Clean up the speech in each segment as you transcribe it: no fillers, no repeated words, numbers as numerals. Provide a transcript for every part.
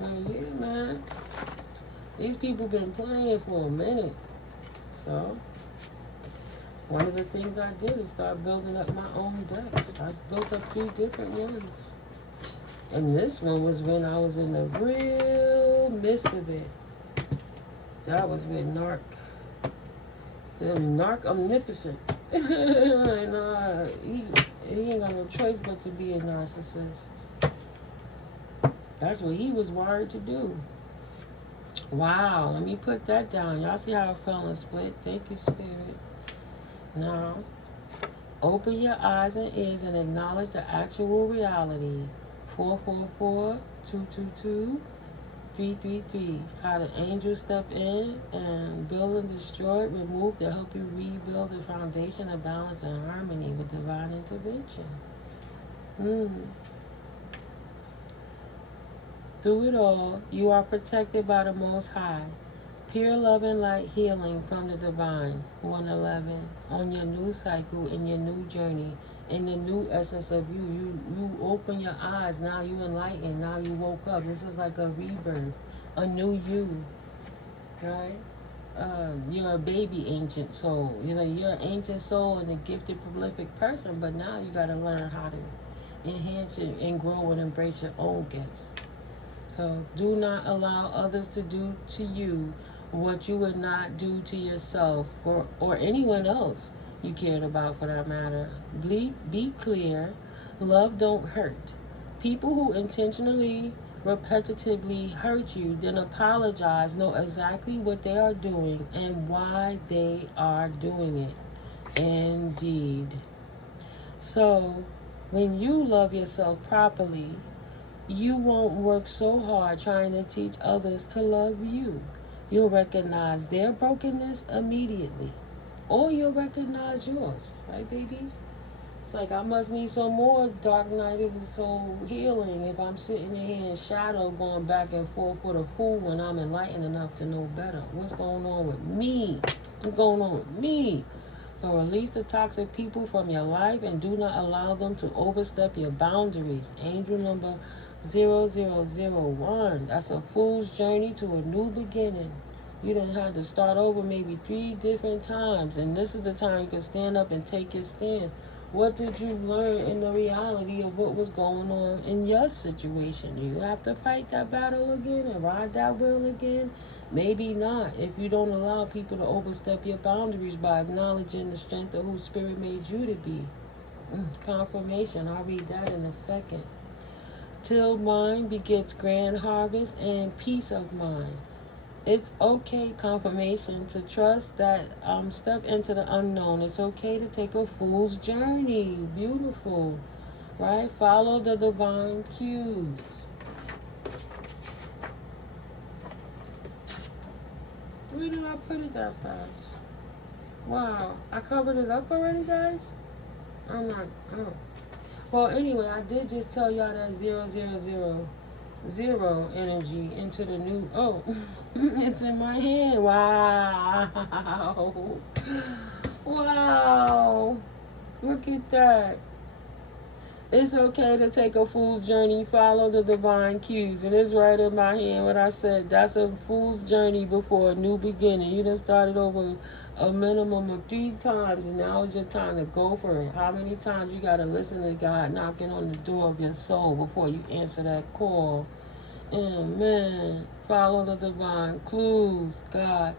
Yeah, man. These people been playing for a minute. So, one of the things I did is start building up my own decks. I built up 3 different ones. And this one was when I was in the real midst of it. That was with the Narc Omnipotent. And he ain't got no choice but to be a narcissist. That's what he was wired to do. Wow, let me put that down. Y'all see how it fell and split? Thank you, Spirit. Now, open your eyes and ears and acknowledge the actual reality. 444-222-333. How the angels step in and build and destroy, remove to help you rebuild the foundation of balance and harmony with divine intervention. Through it all, you are protected by the Most High. Pure love and light healing from the divine. 111. On your new cycle, in your new journey, in the new essence of you. You open your eyes. Now you enlightened. Now you woke up. This is like a rebirth. A new you. Right? You're a baby ancient soul. You're an ancient soul and a gifted, prolific person. But now you got to learn how to enhance it and grow and embrace your own gifts. So do not allow others to do to you what you would not do to yourself or anyone else you cared about, for that matter. Be clear. Love don't hurt. People who intentionally, repetitively hurt you, then apologize, know exactly what they are doing and why they are doing it. Indeed. So when you love yourself properly, you won't work so hard trying to teach others to love you. You'll recognize their brokenness immediately. Or you'll recognize yours. Right, babies? It's like, I must need some more dark night of the soul healing if I'm sitting here in shadow going back and forth with a fool when I'm enlightened enough to know better. What's going on with me? What's going on with me? So release the toxic people from your life and do not allow them to overstep your boundaries. Angel number 0001. That's a fool's journey to a new beginning. You done had to start over maybe 3 different times, and this is the time you can stand up and take your stand. What did you learn in the reality of what was going on in your situation? Do you have to fight that battle again and ride that wheel again? Maybe not, if you don't allow people to overstep your boundaries by acknowledging the strength of who Spirit made you to be. Confirmation. I'll read that in a second. Till mind begets grand harvest and peace of mind. It's okay, confirmation, to trust that step into the unknown. It's okay to take a fool's journey. Beautiful. Right? Follow the divine cues. Where did I put it that fast? Wow. I covered it up already, guys? Well, anyway, I did just tell y'all that 000 energy into the new. Oh, it's in my hand. Wow. Wow. Look at that. It's okay to take a fool's journey. Follow the divine cues. And it's right in my hand what I said. That's a fool's journey before a new beginning. You done started over a minimum of 3 times, and now is your time to go for it. How many times you got to listen to God knocking on the door of your soul before you answer that call? Amen. Follow the divine clues. God,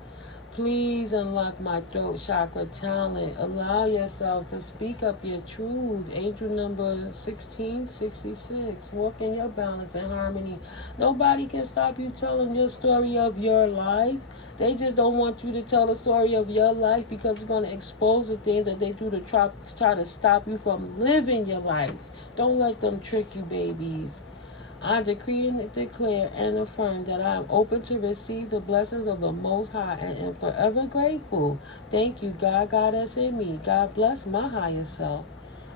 please unlock my throat chakra talent. Allow yourself to speak up your truth. Angel number 1666. Walk in your balance and harmony. Nobody can stop you telling your story of your life. They just don't want you to tell the story of your life because it's going to expose the things that they do to try to stop you from living your life. Don't let them trick you, babies. I decree and declare and affirm that I am open to receive the blessings of the Most High and am forever grateful. Thank you, God, Goddess in me. God bless my higher self.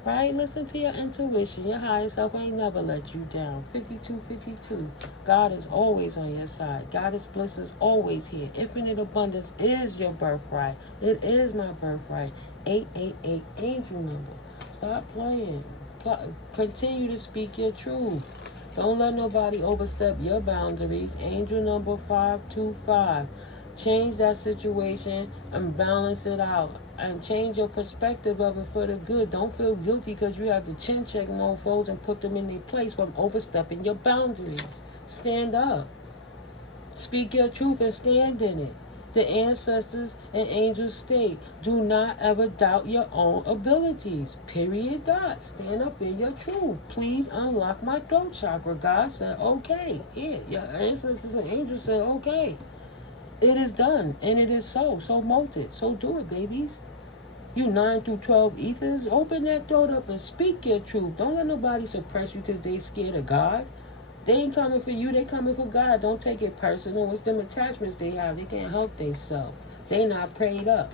Right? Listen to your intuition. Your higher self ain't never let you down. 5252. God is always on your side. Goddess bliss is always here. Infinite abundance is your birthright. It is my birthright. 888 angel number. Stop playing. Continue to speak your truth. Don't let nobody overstep your boundaries. Angel number 525. Change that situation and balance it out. And change your perspective of it for the good. Don't feel guilty because you have to chin check mofos and put them in their place from overstepping your boundaries. Stand up. Speak your truth and stand in it. The ancestors and angels state, do not ever doubt your own abilities. Period. Dot. Stand up in your truth. Please unlock my throat chakra. God said, okay. Yeah, your ancestors and angels said, okay. It is done, and it is so. So molted. So do it, babies. You 9 through 12 ethers, open that throat up and speak your truth. Don't let nobody suppress you because they scared of God. They ain't coming for you, they coming for God. Don't take it personal. It's them attachments they have. They can't help themselves. They not prayed up.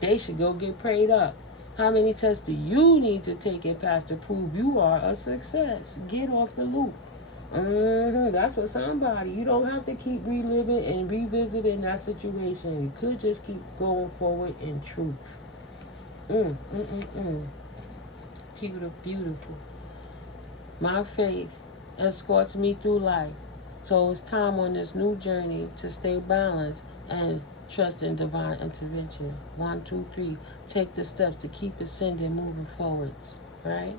They should go get prayed up. How many tests do you need to take and pass to prove you are a success? Get off the loop. That's for somebody. You don't have to keep reliving and revisiting that situation. You could just keep going forward in truth. Beautiful, beautiful. My faith escorts me through life. So it's time on this new journey to stay balanced and trust in divine intervention. 1, 2, 3. Take the steps to keep ascending, moving forwards. Right?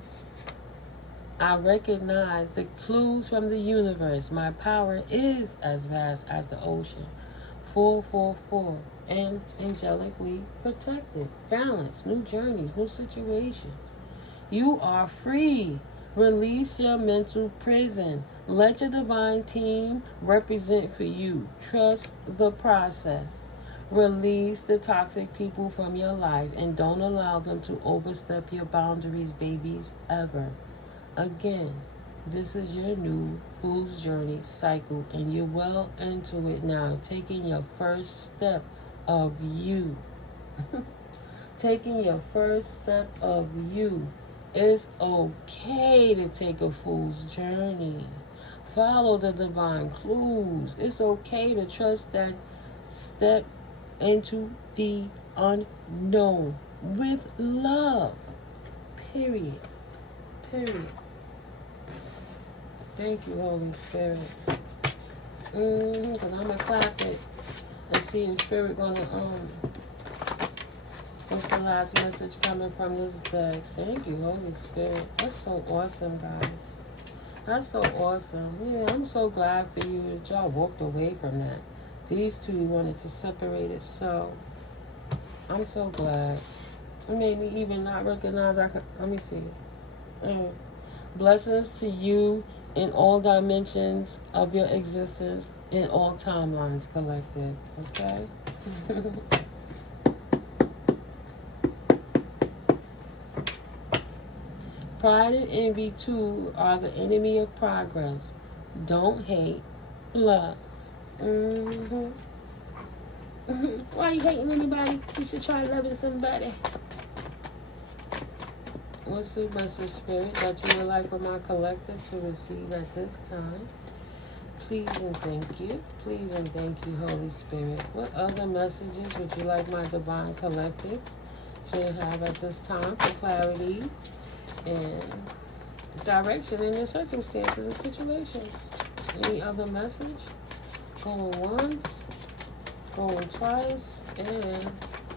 I recognize the clues from the universe. My power is as vast as the ocean. 444. And angelically protected. Balance. New journeys. New situations. You are free. Release your mental prison. Let your divine team represent for you. Trust the process. Release the toxic people from your life and don't allow them to overstep your boundaries, babies, ever. Again, this is your new Fool's Journey cycle and you're well into it now. Taking your first step of you. Taking your first step of you. It's okay to take a fool's journey. Follow the divine clues. It's okay to trust that step into the unknown with love. Period. Period. Thank you, Holy Spirit. Because I'm going to clap it and see if Spirit going to what's the last message coming from this deck? Thank you, Holy Spirit. That's so awesome, guys. That's so awesome. Yeah, I'm so glad for you that y'all walked away from that. These two wanted to separate it, so I'm so glad. It made me even not recognize I could. Let me see. Blessings to you in all dimensions of your existence, in all timelines collected. Okay? Pride and envy, too, are the enemy of progress. Don't hate, love. Why are you hating anybody? You should try loving somebody. What's the message, Spirit, that you would like for my collective to receive at this time? Please and thank you. Please and thank you, Holy Spirit. What other messages would you like my divine collective to have at this time for clarity and direction in their circumstances and situations? Any other message? Going once, going twice, and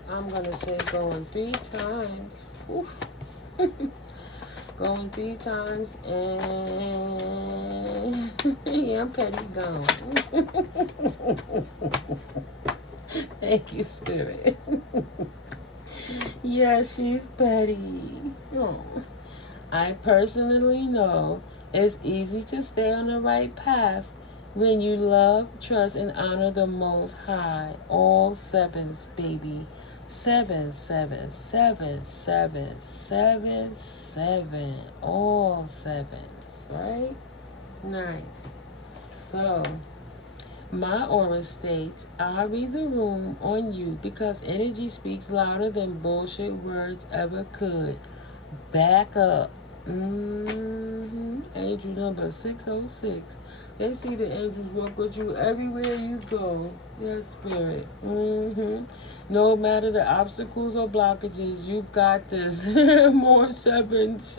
I'm going to say going 3 times. Oof. Going 3 times, and yeah, I'm petty gone. Thank you, Spirit. Yeah, she's petty. Oh. I personally know it's easy to stay on the right path when you love, trust, and honor the Most High. All 7s, baby. 7, 7, 7, 7, 7, 7. All 7s, right? Nice. So, my aura states, I read the room on you because energy speaks louder than bullshit words ever could. Back up. Angel number 606. They see the angels walk with you everywhere you go. Yes, Spirit. No matter the obstacles or blockages, you got this. More sevens.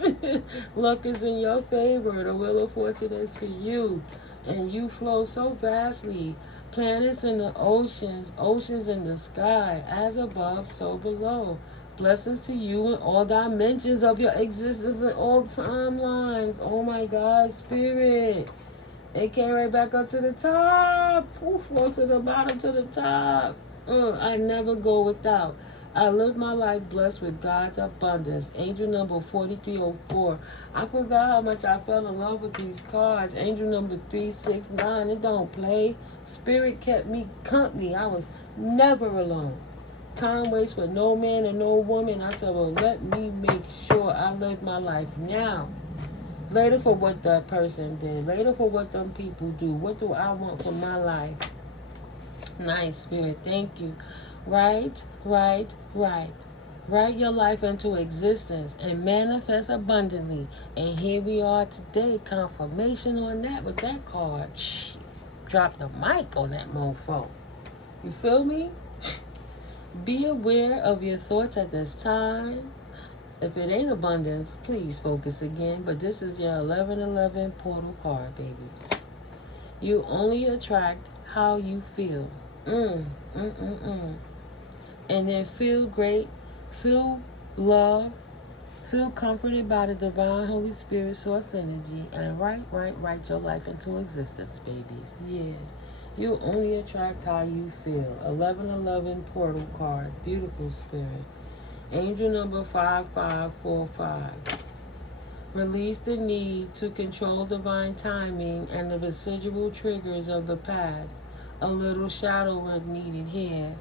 Luck is in your favor. The wheel of fortune is for you. And you flow so vastly. Planets in the oceans, oceans in the sky, as above, so below. Blessings to you in all dimensions of your existence and all timelines. Oh my God, Spirit. It came right back up to the top. Oof, walk to the bottom to the top. I never go without. I live my life blessed with God's abundance. Angel number 4304. I forgot how much I fell in love with these cards. Angel number 369. It don't play. Spirit kept me company. I was never alone. Time waits for no man and no woman. I said, well, let me make sure I live my life now. Later for what that person did. Later for what them people do. What do I want for my life? Nice, Spirit. Thank you. Right. Write your life into existence and manifest abundantly. And here we are today. Confirmation on that with that card. Shh. Drop the mic on that mofo. You feel me? Be aware of your thoughts at this time. If it ain't abundance, please focus again. But this is your 1111 portal card, babies. You only attract how you feel. And then feel great, feel loved, feel comforted by the divine Holy Spirit source energy, and write your life into existence, babies. Yeah. You only attract how you feel. 1111 portal card. Beautiful, Spirit. Angel number 5545. Release the need to control divine timing and the residual triggers of the past. A little shadow work needed here.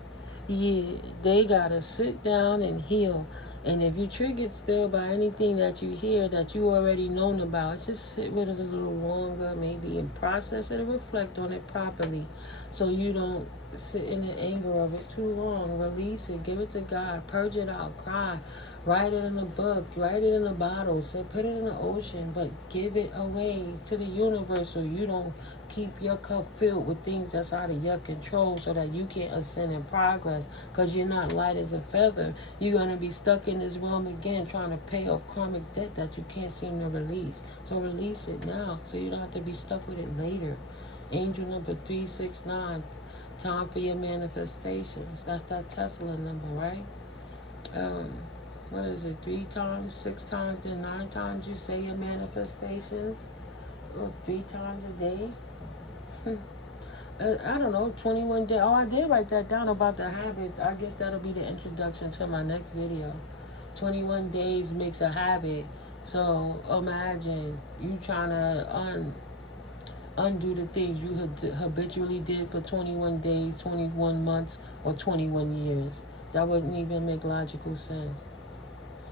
Yeah, they gotta sit down and heal. And if you're triggered still by anything that you hear that you already known about, just sit with it a little longer, maybe, and process it and reflect on it properly, so you don't sit in the anger of it too long. Release it, give it to God, purge it out, cry, write it in a book, write it in a bottle, put it in the ocean, but give it away to the universe so you don't keep your cup filled with things that's out of your control, so that you can't ascend in progress, because you're not light as a feather. You're going to be stuck in this realm again trying to pay off karmic debt that you can't seem to release. So release it now so you don't have to be stuck with it later. Angel number 369. Time for your manifestations. That's that Tesla number, right? What is it? 3 times, 6 times, then 9 times you say your manifestations? Or 3 times a day? I don't know, 21 days. Oh, I did write that down about the habits. I guess that'll be the introduction to my next video. 21 days makes a habit. So imagine you trying to undo the things you habitually did for 21 days, 21 months, or 21 years. That wouldn't even make logical sense.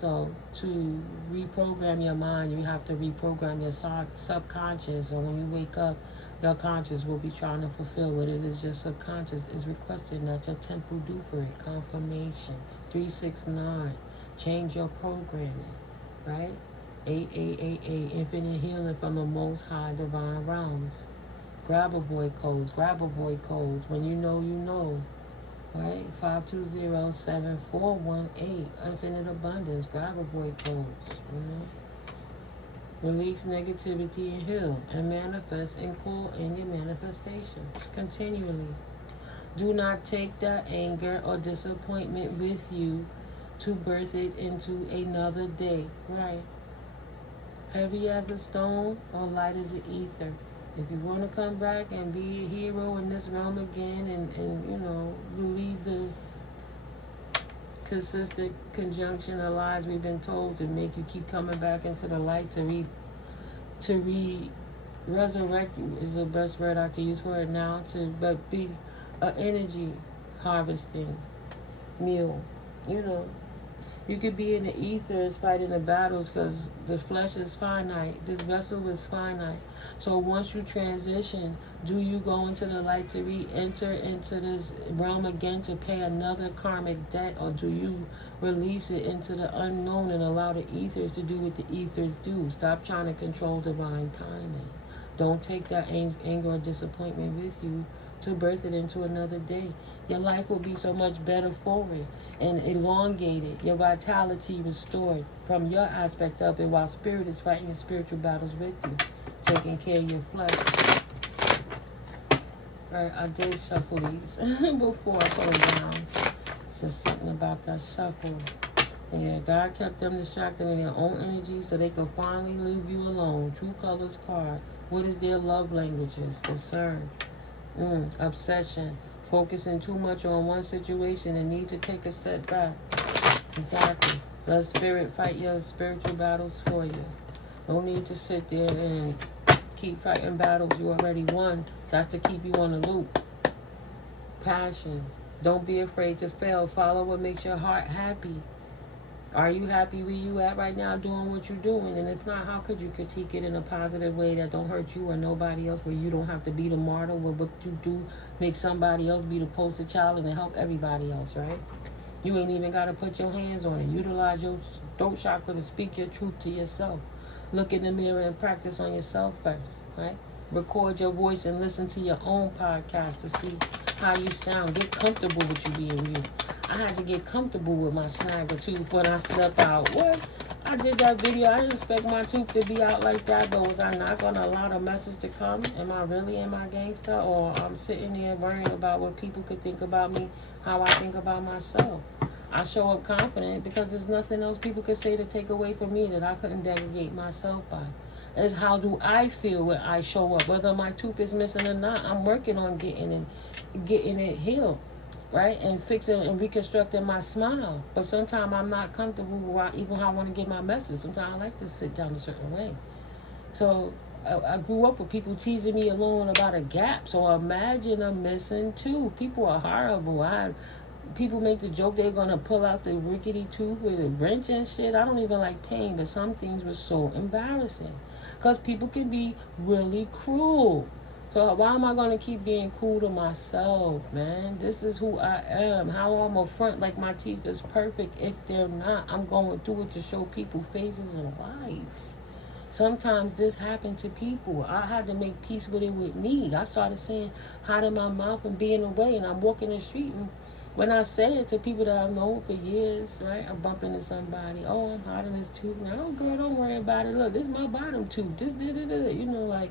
So to reprogram your mind, you have to reprogram your subconscious. So when you wake up, your conscious will be trying to fulfill what it is your subconscious is requesting that your temple do for it. Confirmation. 369. Change your programming. Right? 8888. Infinite healing from the most high divine realms. Grab a void codes. Grab a void codes. When you know, you know. Right? 520-7418. Infinite abundance. Grab a void codes. Release negativity and heal. And manifest and call in your manifestations. Continually. Do not take that anger or disappointment with you to birth it into another day. Right? Heavy as a stone or light as an ether. If you want to come back and be a hero in this realm again and you know, relieve the consistent conjunction of lies we've been told to make you keep coming back into the light to resurrect you is the best word I can use for it now, but be an energy harvesting meal, you know. You could be in the ethers fighting the battles because the flesh is finite. This vessel is finite. So once you transition, do you go into the light to re-enter into this realm again to pay another karmic debt, or do you release it into the unknown and allow the ethers to do what the ethers do? Stop trying to control divine timing. Don't take that anger or disappointment with you to birth it into another day. Your life will be so much better forward and elongated, your vitality restored from your aspect of it, while spirit is fighting your spiritual battles with you, taking care of your flesh. Right, I did shuffle these before I put them down. It's just something about that shuffle. Yeah, God kept them distracted in their own energy so they could finally leave you alone. True Colors card. What is their love languages? Concern. Obsession. Focusing too much on one situation and need to take a step back. Exactly. Let spirit fight your spiritual battles for you. No need to sit there and keep fighting battles you already won. That's to keep you on the loop. Passions. Don't be afraid to fail. Follow what makes your heart happy. Are you happy where you at right now doing what you're doing? And if not, how could you critique it in a positive way that don't hurt you or nobody else, where you don't have to be the martyr, where what you do make somebody else be the poster child and to help everybody else, right? You ain't even got to put your hands on it. Utilize your throat chakra to speak your truth to yourself. Look in the mirror and practice on yourself first, right? Record your voice and listen to your own podcast to see how you sound. Get comfortable with you being you. I had to get comfortable with my snagger tooth when I slept out. What? I did that video. I didn't expect my tooth to be out like that, but was I not going to allow the message to come? Am I really in my gangster? Or I'm sitting there worrying about what people could think about me, how I think about myself? I show up confident because there's nothing else people could say to take away from me that I couldn't delegate myself by. Is how do I feel when I show up? Whether my tooth is missing or not, I'm working on getting it healed. Right? And fixing and reconstructing my smile. But sometimes I'm not comfortable with even how I want to get my message. Sometimes I like to sit down a certain way. So I grew up with people teasing me alone about a gap. So imagine a missing tooth. People are horrible. People make the joke they're going to pull out the rickety tooth with a wrench and shit. I don't even like pain, but some things were so embarrassing. Because people can be really cruel. So why am I going to keep being cool to myself, man? This is who I am. How I'm a front like my teeth is perfect if they're not. I'm going through it to show people phases in life. Sometimes this happened to people. I had to make peace with it with me. I started saying hi to my mouth and being away, and I'm walking the street, and when I say it to people that I've known for years, right, I bump into somebody. Oh, I'm hot in this tooth. Now, oh, girl, don't worry about it. Look, this is my bottom tooth. This, you know, like,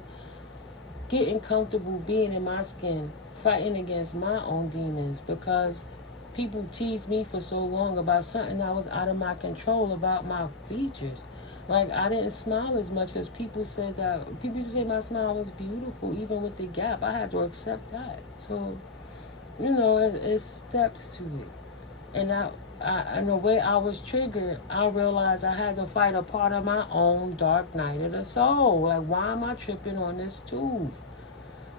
getting comfortable being in my skin, fighting against my own demons, because people teased me for so long about something that was out of my control about my features. Like, I didn't smile as much because people used to say my smile was beautiful, even with the gap. I had to accept that. So, you know, it's steps to it. And in the way I was triggered, I realized I had to fight a part of my own dark night of the soul. Like, why am I tripping on this tooth?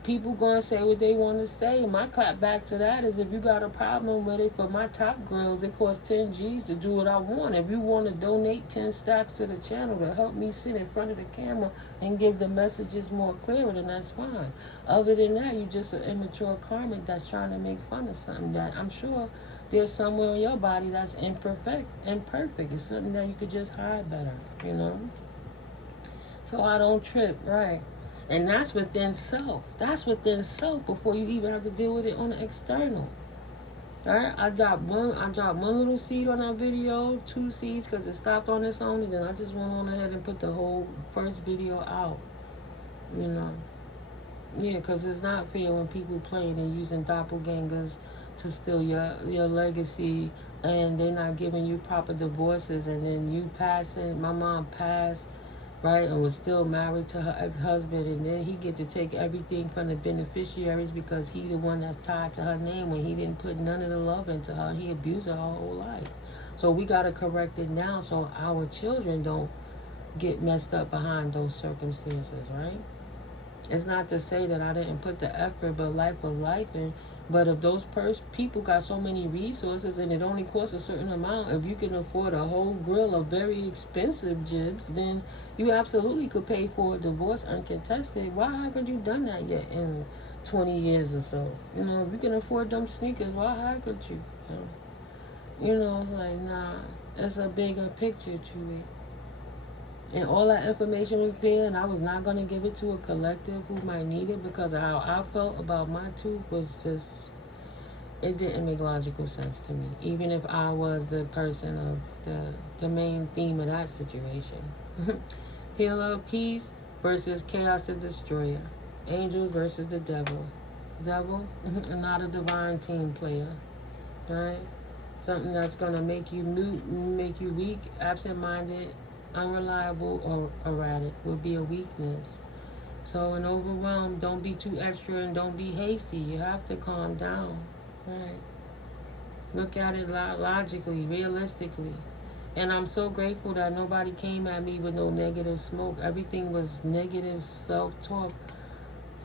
People gonna say what they want to say. My clap back to that is, if you got a problem with it, for my top grills, it costs 10 G's to do what I want. If you want to donate 10 stacks to the channel to help me sit in front of the camera and give the messages more clearer, then that's fine. Other than that, you're just an immature karmic that's trying to make fun of something that I'm sure there's somewhere in your body that's imperfect. It's something that you could just hide better, you know? So I don't trip, right? And that's within self. That's within self before you even have to deal with it on the external. Alright? I dropped one little seed on that video, 2 seeds, because it stopped on its own, and then I just went on ahead and put the whole first video out. You know? Yeah, because it's not fair when people playing and using doppelgangers to steal your legacy, and they're not giving you proper divorces, and then you passing. My mom passed, right, and was still married to her ex-husband, and then he get to take everything from the beneficiaries because he the one that's tied to her name when he didn't put none of the love into her. He abused her whole life. So we got to correct it now so our children don't get messed up behind those circumstances, right? It's not to say that I didn't put the effort, but life was life. But if those people got so many resources and it only costs a certain amount, if you can afford a whole grill of very expensive jibs, then you absolutely could pay for a divorce uncontested. Why haven't you done that yet in 20 years or so? You know, if you can afford them sneakers, why haven't you? You know, it's like, nah, it's a bigger picture to it. And all that information was there, and I was not going to give it to a collective who might need it, because of how I felt about my tooth was just, it didn't make logical sense to me, even if I was the person of the main theme of that situation. Healer of peace versus chaos the destroyer. Angels versus the devil. Devil, not a divine team player, right? Something that's going to make you weak, absent-minded, unreliable, or erratic would be a weakness. So in Overwhelm, don't be too extra and don't be hasty. You have to calm down, right? Look at it logically, realistically. And I'm so grateful that nobody came at me with no negative smoke. Everything was negative self-talk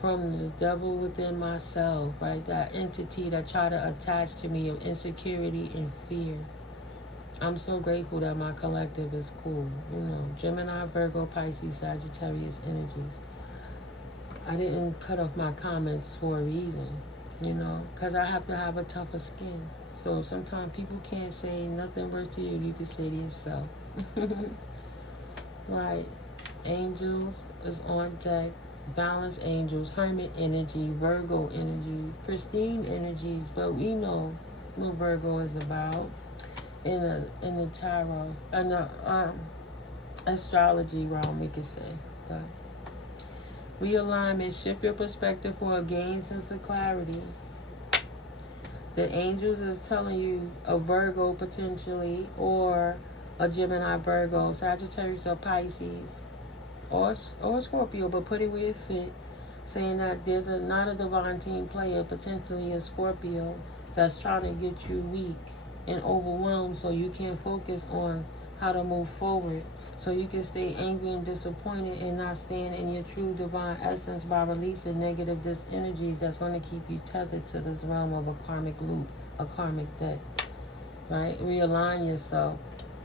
from the devil within myself, right? That entity that tried to attach to me of insecurity and fear. I'm so grateful that my collective is cool. You know, Gemini, Virgo, Pisces, Sagittarius energies. I didn't cut off my comments for a reason, you know, because I have to have a tougher skin. So sometimes people can't say nothing worth to you. You can say to yourself. Right. Angels is on deck. Balance angels, hermit energy, Virgo energy, pristine energies. But we know what Virgo is about. In the tarot, in the astrology realm, we could say. But realignment, shift your perspective for a gain sense of clarity. The angels is telling you a Virgo potentially, or a Gemini, Virgo, Sagittarius, or Pisces, or Scorpio, but put it where it fit, saying that there's not a divine team player, potentially a Scorpio, that's trying to get you weak and overwhelmed, so you can't focus on how to move forward, so you can stay angry and disappointed and not stand in your true divine essence by releasing negative dis-energies that's going to keep you tethered to this realm of a karmic loop, a karmic debt, right? Realign yourself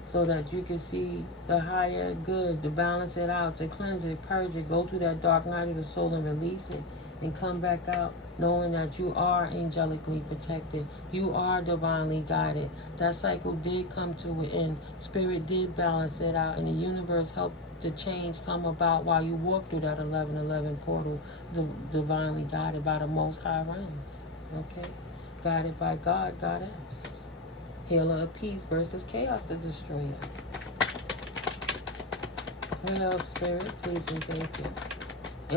so that you can see the higher good, to balance it out, to cleanse it, purge it, go through that dark night of the soul and release it, and come back out knowing that you are angelically protected. You are divinely guided. That cycle did come to an end. Spirit did balance it out, and the universe helped the change come about while you walk through that 1111 portal, divinely guided by the Most High realms. Okay? Guided by God, Goddess. Healer of peace versus chaos the destroyer. What else, Spirit? Please and thank you.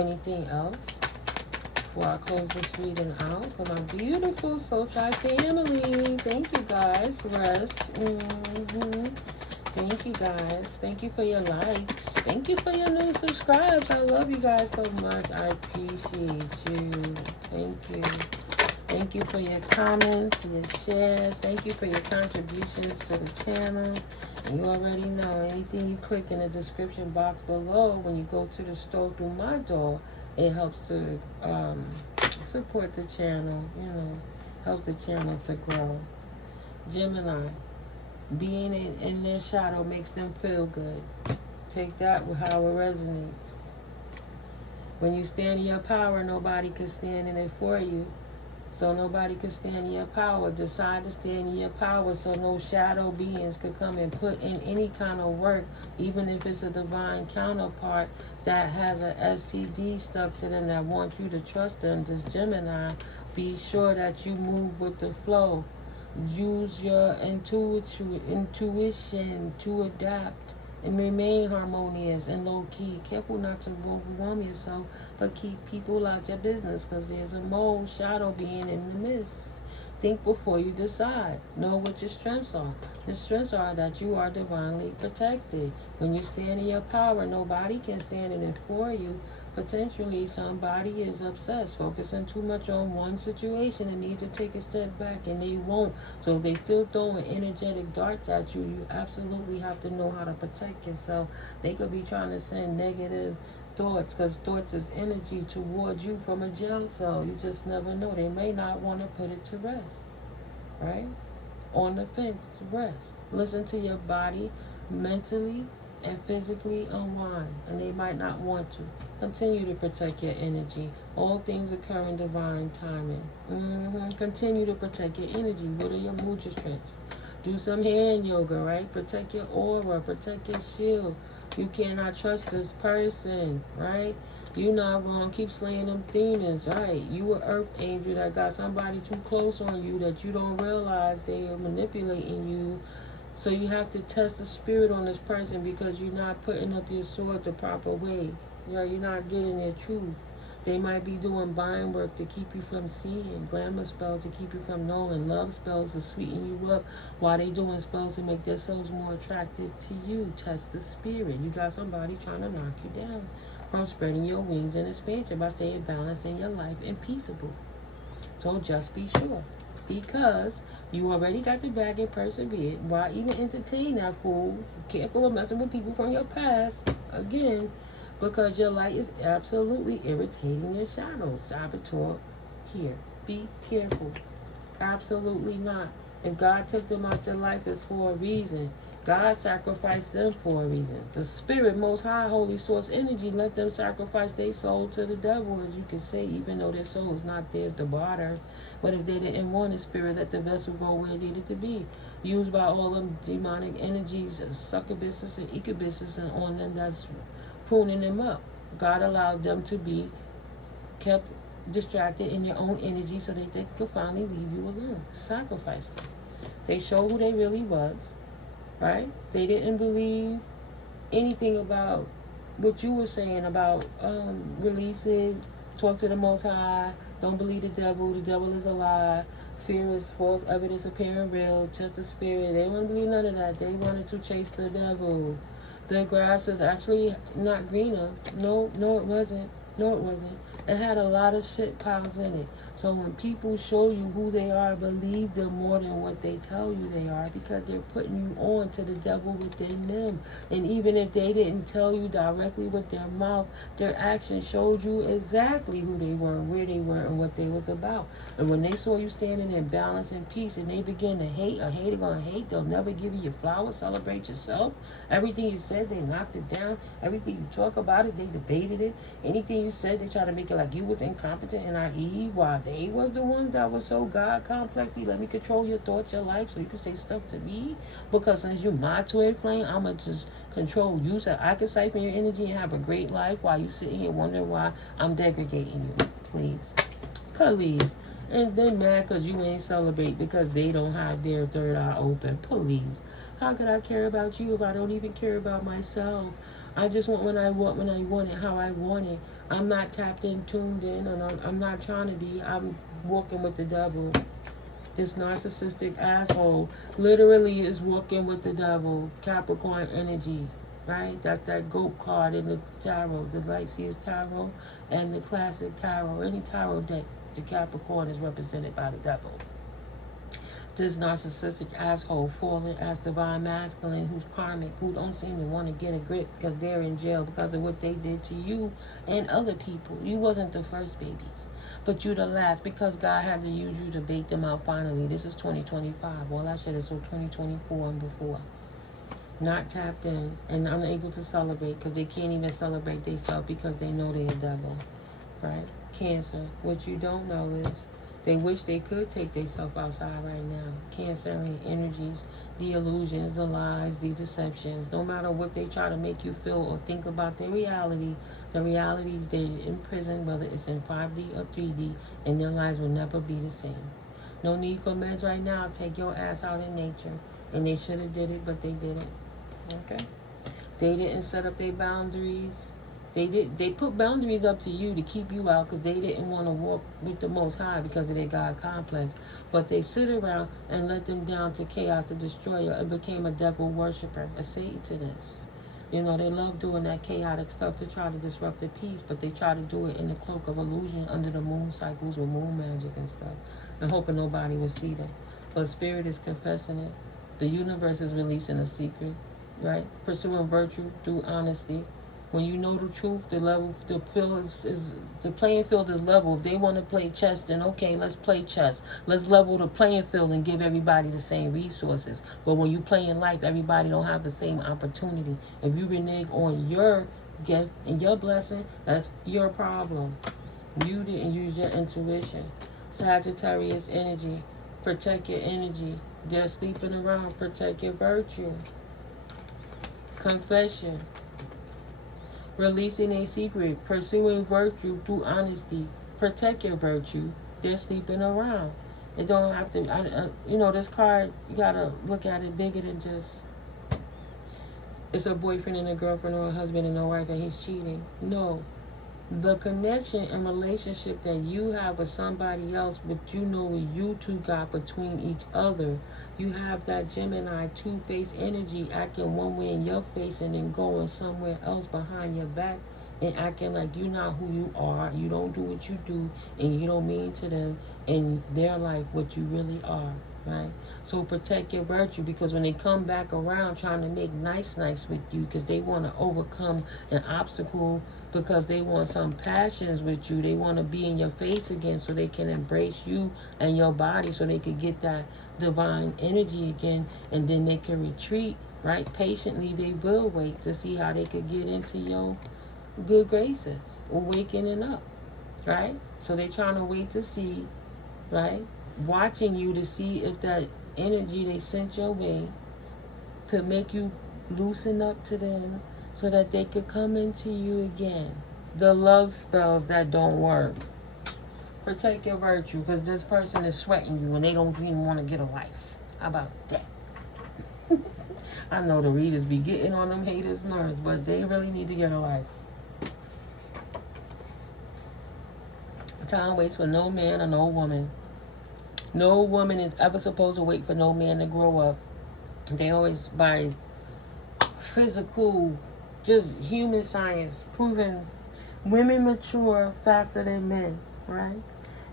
Anything else? Before I close this reading out for my beautiful Soul Tribe family. Thank you, guys. Rest. Thank you, guys. Thank you for your likes. Thank you for your new subscribes. I love you guys so much. I appreciate you. Thank you. Thank you for your comments, your shares. Thank you for your contributions to the channel. And you already know, anything you click in the description box below, when you go to the store through my door, it helps to support the channel, you know, helps the channel to grow. Gemini, being in their shadow makes them feel good. Take that with how it resonates. When you stand in your power, nobody can stand in it for you. So nobody could stand in your power. Decide to stand in your power so no shadow beings could come and put in any kind of work, even if it's a divine counterpart that has an STD stuck to them that wants you to trust them. This Gemini, be sure that you move with the flow. Use your intuition to adapt and remain harmonious and low-key. Careful not to overwhelm yourself, but keep people out your business, because there's a mole shadow being in the midst. Think before you decide. Know what your strengths are. The strengths are that you are divinely protected. When you stand in your power, nobody can stand in it for you. Potentially, somebody is obsessed, focusing too much on one situation and need to take a step back, and they won't. So if they still throwing energetic darts at you, you absolutely have to know how to protect yourself. They could be trying to send negative thoughts, because thoughts is energy towards you from a jail cell. You just never know. They may not want to put it to rest, right? On the fence, rest. Listen to your body mentally and physically unwind, and they might not want to. Continue to protect your energy. All things occur in divine timing. Continue to protect your energy. What are your mudra strengths? Do some hand yoga, right? Protect your aura, protect your shield. You cannot trust this person, right? You're not wrong. Keep slaying them demons, right? You an earth angel that got somebody too close on you that you don't realize they are manipulating you. So you have to test the spirit on this person because you're not putting up your sword the proper way. You're not getting their truth. They might be doing bind work to keep you from seeing, glamour spells to keep you from knowing, love spells to sweeten you up, while they doing spells to make themselves more attractive to you. Test the spirit. You got somebody trying to knock you down from spreading your wings and expansion by staying balanced in your life and peaceable. So just be sure. Because you already got the bag and persevered. Why even entertain that fool? Careful of messing with people from your past. Again, because your light is absolutely irritating your shadow. Saboteur here. Be careful. Absolutely not. If God took them out your life, it's for a reason. God sacrificed them for a reason. The Spirit, Most High, Holy Source Energy, let them sacrifice their soul to the devil, as you can say, even though their soul is not theirs to barter. But if they didn't want the Spirit, let the vessel go where it needed to be. Used by all them demonic energies, succubuses and incubuses, and on them that's pruning them up. God allowed them to be kept distracted in their own energy so that they could finally leave you alone. Sacrifice them. They showed who they really was. Right? They didn't believe anything about what you were saying about release it, talk to the Most High, don't believe the devil is a lie, fear is false evidence appearing real, trust the spirit. They didn't believe none of that. They wanted to chase the devil. The grass is actually not greener. No, it wasn't. No, it wasn't. It had a lot of shit piles in it. So when people show you who they are, believe them more than what they tell you they are, because they're putting you on to the devil within them. And even if they didn't tell you directly with their mouth, their actions showed you exactly who they were, where they were, and what they was about. And when they saw you standing in balance and peace, and they begin to hate, a hater gonna hate, they'll never give you your flowers, celebrate yourself. Everything you said, they knocked it down. Everything you talk about it, they debated it. Anything you said, they try to make it like you was incompetent and naive, while they was the ones that was so God complexy. Let me control your thoughts, your life, so you can say stuff to me. Because since you're my twin flame, I'ma just control you so I can siphon your energy and have a great life while you sitting here wondering why I'm degrading you. Please. And then mad because you ain't celebrate because they don't have their third eye open. Please. How could I care about you if I don't even care about myself? I just want when I want it, how I want it. I'm not tapped in, tuned in, and I'm not trying to be. I'm walking with the devil. This narcissistic asshole literally is walking with the devil. Capricorn energy, right? That's that goat card in the tarot, the Light Seers Tarot and the classic tarot. Any tarot deck, the Capricorn is represented by the devil. This narcissistic asshole falling as divine masculine, who's karmic, who don't seem to want to get a grip because they're in jail because of what they did to you and other people. You wasn't the first babies, but you the last, because God had to use you to bait them out finally. This is 2025. All that shit is from 2024 and before. Not tapped in and unable to celebrate because they can't even celebrate themselves because they know they're a devil, right? Cancer. What you don't know is they wish they could take themselves outside right now. Cancerian energies, the illusions, the lies, the deceptions. No matter what they try to make you feel or think about their reality, the reality is they're in prison, whether it's in 5D or 3D, and their lives will never be the same. No need for meds right now. Take your ass out in nature. And they should have did it, but they didn't. Okay? They didn't set up their boundaries. They put boundaries up to you to keep you out because they didn't want to walk with the Most High because of their God complex. But they sit around and let them down to chaos, the destroyer, and became a devil worshiper, a Satanist. You know, they love doing that chaotic stuff to try to disrupt the peace, but they try to do it in the cloak of illusion under the moon cycles with moon magic and stuff, and hoping nobody will see them. But Spirit is confessing it. The universe is releasing a secret, right? Pursuing virtue through honesty. When you know the truth, the playing field is level. If they want to play chess, then okay, let's play chess. Let's level the playing field and give everybody the same resources. But when you play in life, everybody don't have the same opportunity. If you renege on your gift and your blessing, that's your problem. You didn't use your intuition. Sagittarius energy. Protect your energy. They're sleeping around. Protect your virtue. Confession. Releasing a secret. Pursuing virtue through honesty. Protect your virtue. They're sleeping around. It don't have to, this card, you got to look at it bigger than just, it's a boyfriend and a girlfriend or a husband and a wife and he's cheating. No. The connection and relationship that you have with somebody else, but you two got between each other. You have that Gemini two-faced energy acting one way in your face and then going somewhere else behind your back and acting like you're not who you are. You don't do what you do and you don't mean to them and they're like what you really are, right? So protect your virtue, because when they come back around trying to make nice with you because they want to overcome an obstacle, because they want some passions with you. They want to be in your face again so they can embrace you and your body so they could get that divine energy again, and then they can retreat, right? Patiently, they will wait to see how they could get into your good graces, awakening up, right? So they're trying to wait to see, right? Watching you to see if that energy they sent your way could make you loosen up to them, so that they could come into you again. The love spells that don't work. Protect your virtue, because this person is sweating you and they don't even want to get a life. How about that? I know the readers be getting on them haters' nerves, but they really need to get a life. Time waits for no man or no woman. No woman is ever supposed to wait for no man to grow up. They always, by physical, just human science, proven women mature faster than men, right?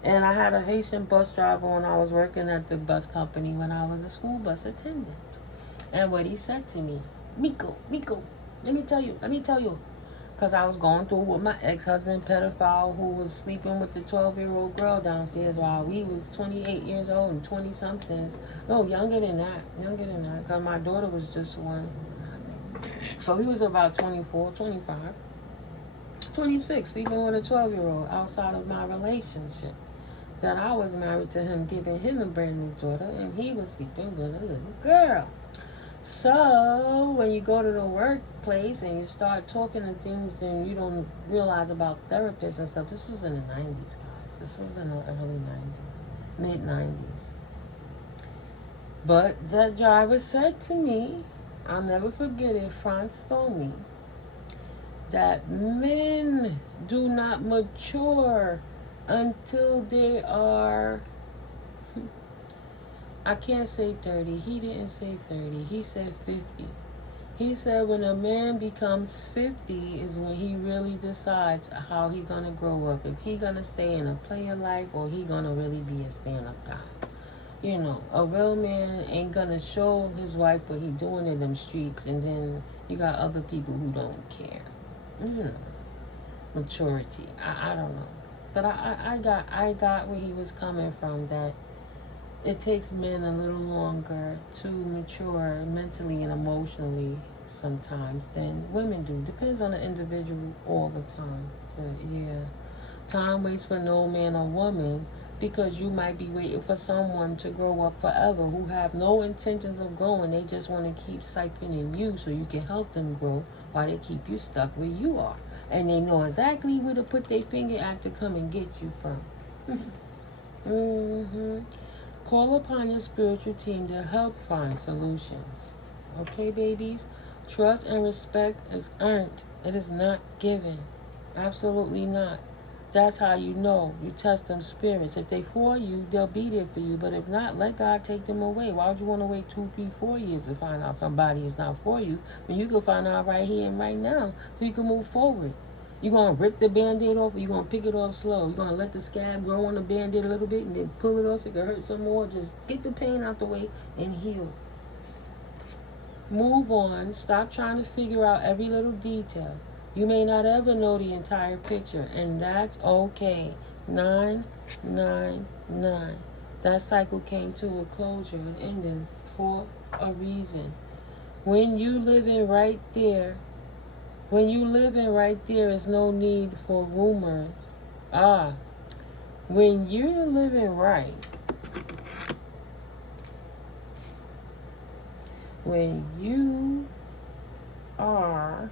And I had a Haitian bus driver when I was working at the bus company when I was a school bus attendant. And what he said to me, Miko, let me tell you. Because I was going through with my ex-husband, pedophile, who was sleeping with the 12-year-old girl downstairs while we was 28 years old and 20-somethings. No, younger than that, because my daughter was just one. So he was about 24, 25, 26, sleeping with a 12-year-old outside of my relationship. That I was married to him, giving him a brand new daughter, and he was sleeping with a little girl. So when you go to the workplace and you start talking to things then you don't realize about therapists and stuff. This was in the 90s, guys. This was in the early 90s, mid-90s. But that driver said to me, I'll never forget it, Franz told me, that men do not mature until they are, I can't say 30. He didn't say 30. He said 50. He said when a man becomes 50 is when he really decides how he gonna grow up. If he gonna stay in a player life or he gonna really be a stand-up guy. You know, a real man ain't gonna show his wife what he doing in them streets, and then you got other people who don't care. Maturity. I don't know. But I got where he was coming from, that it takes men a little longer to mature mentally and emotionally sometimes than women do. Depends on the individual all the time. But yeah, time waits for no man or woman, because you might be waiting for someone to grow up forever who have no intentions of growing. They just want to keep siphoning you so you can help them grow while they keep you stuck where you are. And they know exactly where to put their finger at to come and get you from. Call upon your spiritual team to help find solutions. Okay, babies? Trust and respect is earned. It is not given. Absolutely not. That's how you know. You test them spirits. If they for you, they'll be there for you. But if not, let God take them away. Why would you want to wait 2, 3, 4 years to find out somebody is not for you when you can find out right here and right now so you can move forward? You're going to rip the Band-Aid off, or you're going to pick it off slow? You're going to let the scab grow on the Band-Aid a little bit and then pull it off so it can hurt some more? Just get the pain out the way and heal. Move on. Stop trying to figure out every little detail. You may not ever know the entire picture, and that's okay. 999. That cycle came to a closure, an ending for a reason. When you living right there, is no need for rumors. When you're living right, when you are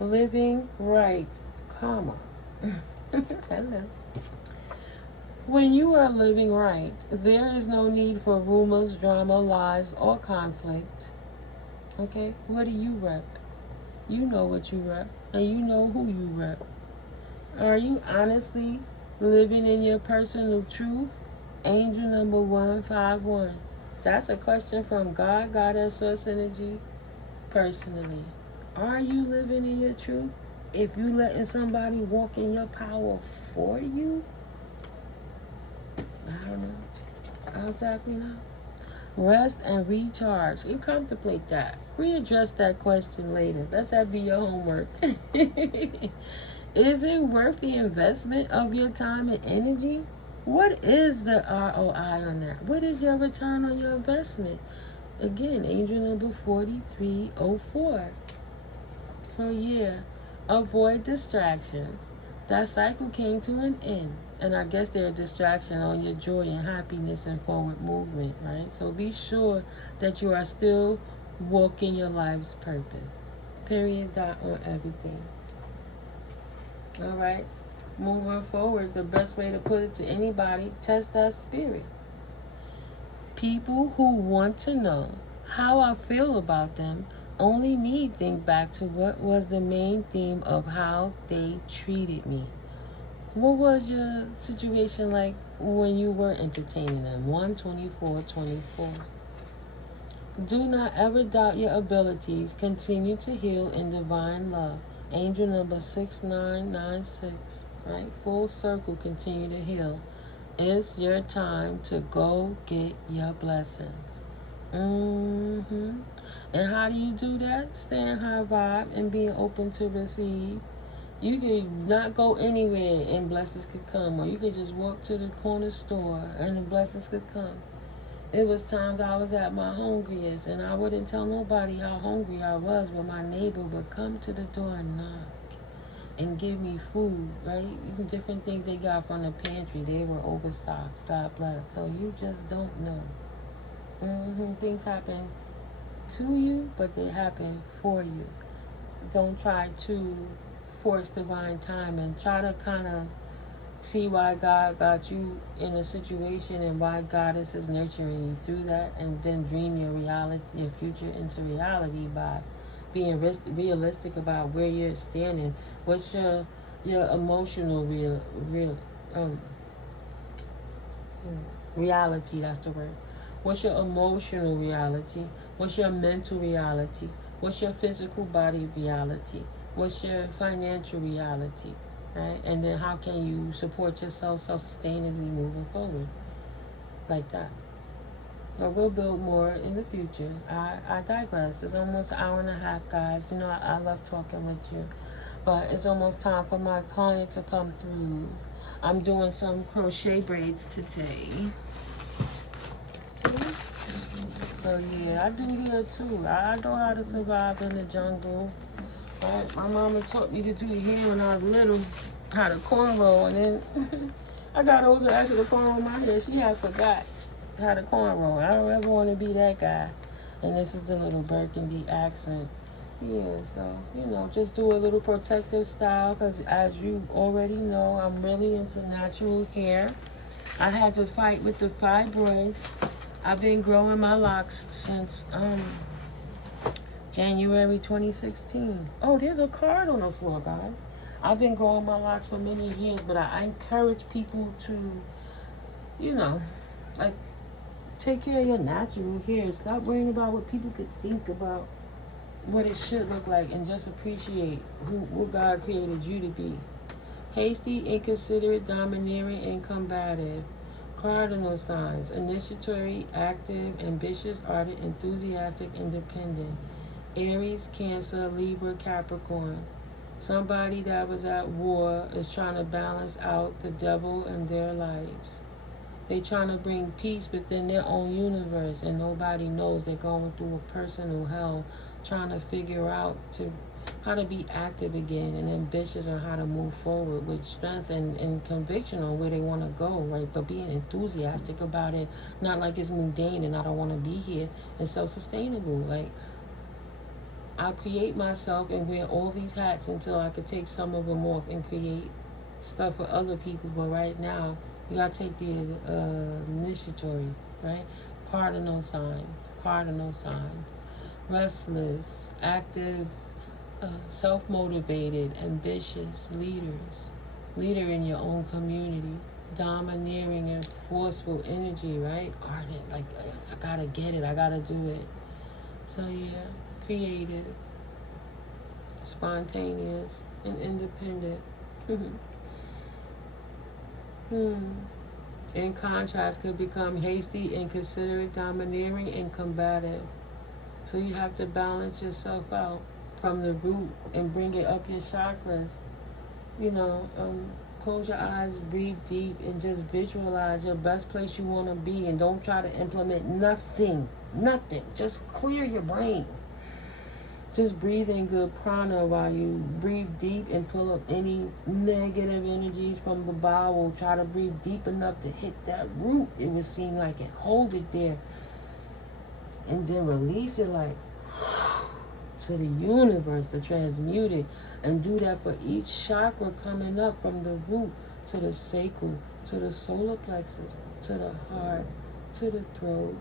living right, comma. Hello. When you are living right, there is no need for rumors, drama, lies, or conflict. Okay? What do you rep? You know what you rep, and you know who you rep. Are you honestly living in your personal truth? Angel number 151. That's a question from God, Goddess, Source Energy, personally. Are you living in your truth? If you letting somebody walk in your power for you? I don't know. I exactly know. Rest and recharge. You contemplate that. Readdress that question later. Let that be your homework. Is it worth the investment of your time and energy? What is the ROI on that? What is your return on your investment? Again, angel number 4304. So yeah, avoid distractions. That cycle came to an end. And I guess they're a distraction on your joy and happiness and forward movement, right? So be sure that you are still walking your life's purpose. Period, dot on everything. All right? Moving forward, the best way to put it to anybody, test that spirit. People who want to know how I feel about them only need think back to what was the main theme of how they treated me. What was your situation like when you were entertaining them? 12424. Do not ever doubt your abilities. Continue to heal in divine love. Angel number 6996. Right? Full circle, continue to heal. It's your time to go get your blessings. And how do you do that? Staying high vibe and being open to receive. You could not go anywhere and blessings could come. Or you could just walk to the corner store and the blessings could come. It was times I was at my hungriest and I wouldn't tell nobody how hungry I was, but my neighbor would come to the door and knock and give me food, right? Even different things they got from the pantry. They were overstocked. God bless. So you just don't know. Things happen to you, but they happen for you. Don't try to force divine time and try to kind of see why God got you in a situation and why Goddess is nurturing you through that, and then dream your future into reality by being realistic about where you're standing. What's your emotional reality? That's the word. What's your emotional reality? What's your mental reality? What's your physical body reality? What's your financial reality, right? And then how can you support yourself self-sustainably moving forward like that? But we'll build more in the future. I digress. It's almost an hour and a half, guys. You know, I love talking with you. But it's almost time for my client to come through. I'm doing some crochet braids today. So yeah, I do hair too. I know how to survive in the jungle. Right? My mama taught me to do hair when I was little, how to cornrow, and then I got older after the cornrow my hair. She had forgot how to cornrow. I don't ever want to be that guy. And this is the little burgundy accent. Yeah, so, you know, just do a little protective style, because as you already know, I'm really into natural hair. I had to fight with the fibroids. I've been growing my locks since January 2016. Oh, there's a card on the floor, guys. I've been growing my locks for many years, but I encourage people to, you know, like, take care of your natural hair. Stop worrying about what people could think about what it should look like, and just appreciate who God created you to be. Hasty, inconsiderate, domineering, and combative. Cardinal signs: initiatory, active, ambitious, ardent, enthusiastic, independent. Aries, Cancer, Libra, Capricorn. Somebody that was at war is trying to balance out the devil in their lives. They're trying to bring peace within their own universe, and nobody knows. They're going through a personal hell, trying to figure out how to be active again and ambitious on how to move forward with strength and conviction on where they want to go, right? But being enthusiastic about it, not like it's mundane and I don't want to be here, and self-sustainable. Like, I'll create myself and wear all these hats until I could take some of them off and create stuff for other people. But right now, you gotta take the initiatory, right? Cardinal signs. Restless, active, self-motivated, ambitious leaders. Leader in your own community. Domineering and forceful energy, right? Ardent, like, I gotta get it, I gotta do it. So yeah, creative, spontaneous, and independent. In contrast, could become hasty, inconsiderate, domineering, and combative. So you have to balance yourself out from the root and bring it up your chakras. Close your eyes, breathe deep, and just visualize your best place you want to be. And don't try to implement nothing. Just clear your brain. Just breathe in good prana while you breathe deep and pull up any negative energies from the bowel. Try to breathe deep enough to hit that root, it would seem like, and hold it there. And then release it like to the universe to transmute it. And do that for each chakra coming up from the root to the sacral, to the solar plexus, to the heart, to the throat,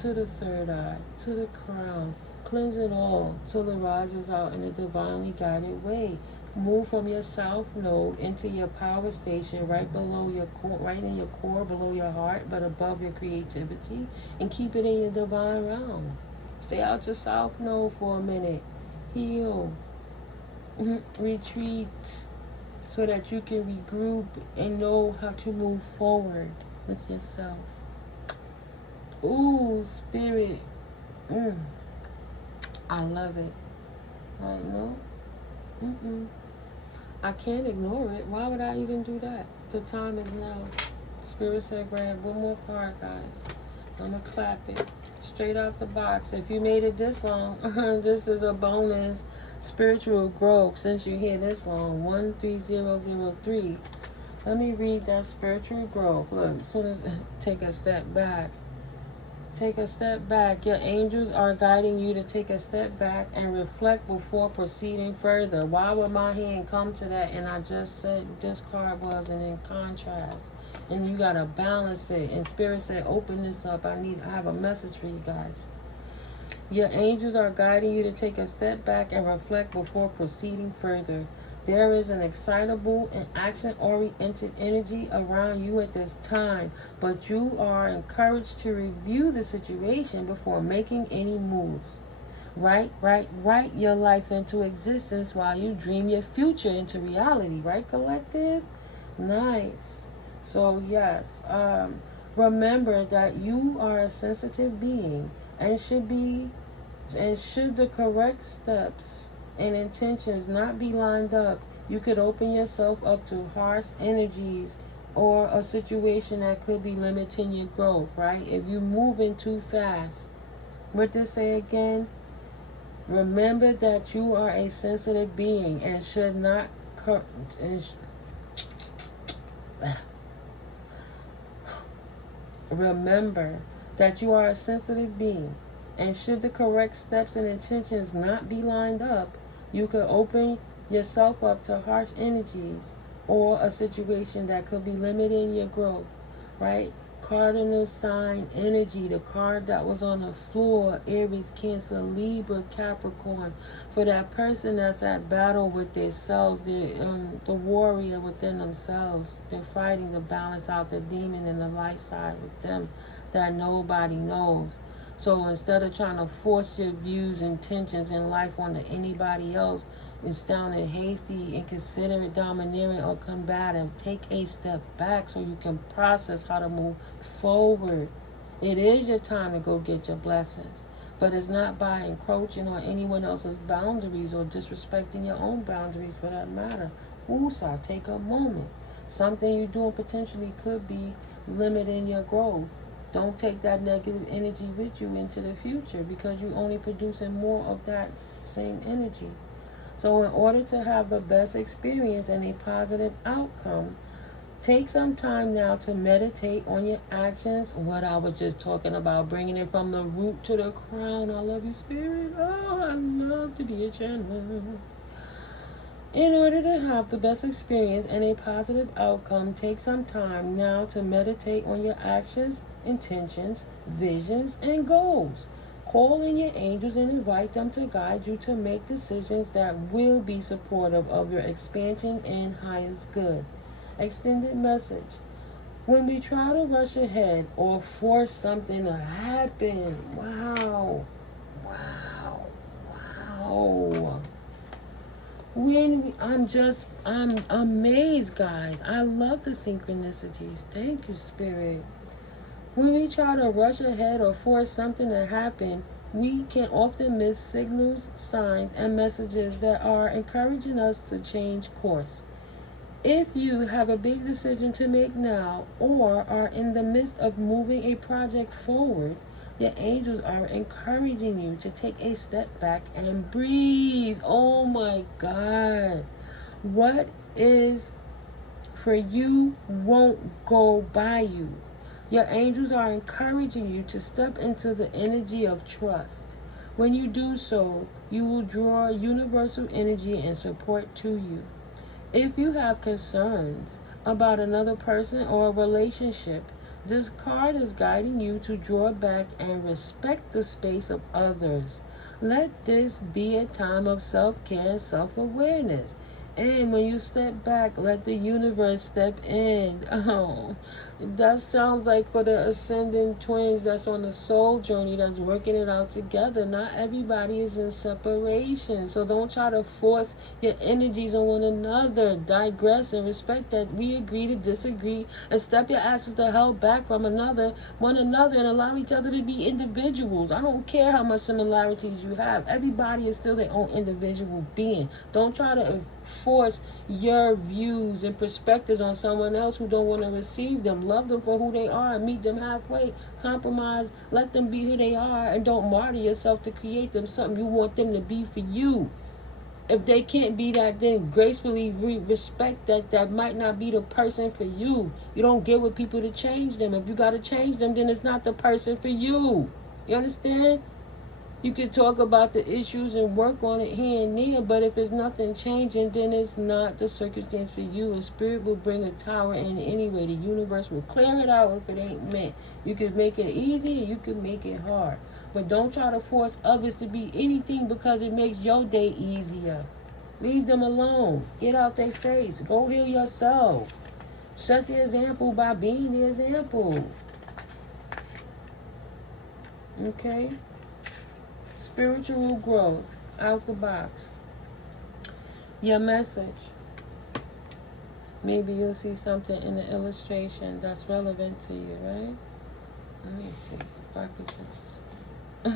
to the third eye, to the crown. Cleanse it all till it rises out in a divinely guided way. Move from your south node into your power station, right below your core, right in your core, below your heart, but above your creativity, and keep it in your divine realm. Stay out your south node for a minute. Heal. Retreat, so that you can regroup and know how to move forward with yourself. Ooh, spirit. I love it. Like, no. I can't ignore it. Why would I even do that? The time is now. Spirit said grab one more card, guys. I'm going to clap it straight out the box. If you made it this long, this is a bonus spiritual growth since you're here this long. 13003. Let me read that spiritual growth. Look, as soon as take a step back. Take a step back. Your angels are guiding you to take a step back and reflect before proceeding further. Why would my hand come to that? And I just said this card wasn't in contrast. And you got to balance it. And Spirit said, open this up. I have a message for you guys. Your angels are guiding you to take a step back and reflect before proceeding further. There is an excitable and action-oriented energy around you at this time, but you are encouraged to review the situation before making any moves. Write your life into existence while you dream your future into reality, right, collective? Nice. So, yes, remember that you are a sensitive being and should the correct steps and intentions not be lined up, you could open yourself up to harsh energies or a situation that could be limiting your growth, right? If you're moving too fast. What to say again? Remember that you are a sensitive being and should not remember that you are a sensitive being, and should the correct steps and intentions not be lined up, you could open yourself up to harsh energies or a situation that could be limiting your growth, right? Cardinal sign energy, the card that was on the floor, Aries, Cancer, Libra, Capricorn. For that person that's at battle with themselves, the warrior within themselves, they're fighting to balance out the demon and the light side with them that nobody knows. So instead of trying to force your views, intentions in life onto anybody else, it's sounding hasty, inconsiderate, domineering, or combative. Take a step back so you can process how to move forward. It is your time to go get your blessings. But it's not by encroaching on anyone else's boundaries or disrespecting your own boundaries for that matter. Woosah, take a moment. Something you're doing potentially could be limiting your growth. Don't take that negative energy with you into the future, because you're only producing more of that same energy. So in order to have the best experience and a positive outcome, take some time now to meditate on your actions. What I was just talking about, bringing it from the root to the crown. I love you, Spirit. Oh, I love to be a channel. In order to have the best experience and a positive outcome, take some time now to meditate on your actions, intentions, visions, and goals. Call in your angels and invite them to guide you to make decisions that will be supportive of your expansion and highest good. Extended message. When we try to rush ahead or force something to happen, wow. I'm amazed, guys. I love the synchronicities. Thank you, Spirit. When we try to rush ahead or force something to happen, we can often miss signals, signs, and messages that are encouraging us to change course. If you have a big decision to make now or are in the midst of moving a project forward, your angels are encouraging you to take a step back and breathe. Oh my God. What is for you won't go by you. Your angels are encouraging you to step into the energy of trust. When you do so, you will draw universal energy and support to you. If you have concerns about another person or a relationship, this card is guiding you to draw back and respect the space of others. Let this be a time of self-care and self-awareness. And when you step back, let the universe step in. Oh, that sounds like for the ascending twins that's on the soul journey, that's working it out together. Not everybody is in separation. So don't try to force your energies on one another. Digress and respect that we agree to disagree, and step your asses the hell back from one another, and allow each other to be individuals. I don't care how much similarities you have. Everybody is still their own individual being. Don't try to force your views and perspectives on someone else who don't want to receive them. Love them for who they are and meet them halfway. Compromise, let them be who they are, and don't martyr yourself to create them something you want them to be for you. If they can't be that, then gracefully respect that might not be the person for you. You don't get with people to change them. If you got to change them, then it's not the person for you. You understand? You can talk about the issues and work on it here and there, but if it's nothing changing, then it's not the circumstance for you. And Spirit will bring a tower in anyway. The universe will clear it out if it ain't meant. You can make it easy, and you can make it hard. But don't try to force others to be anything because it makes your day easier. Leave them alone. Get out their face. Go heal yourself. Set the example by being the example. Okay? Spiritual growth, out the box. Your message. Maybe you'll see something in the illustration that's relevant to you, right? Let me see if I could just...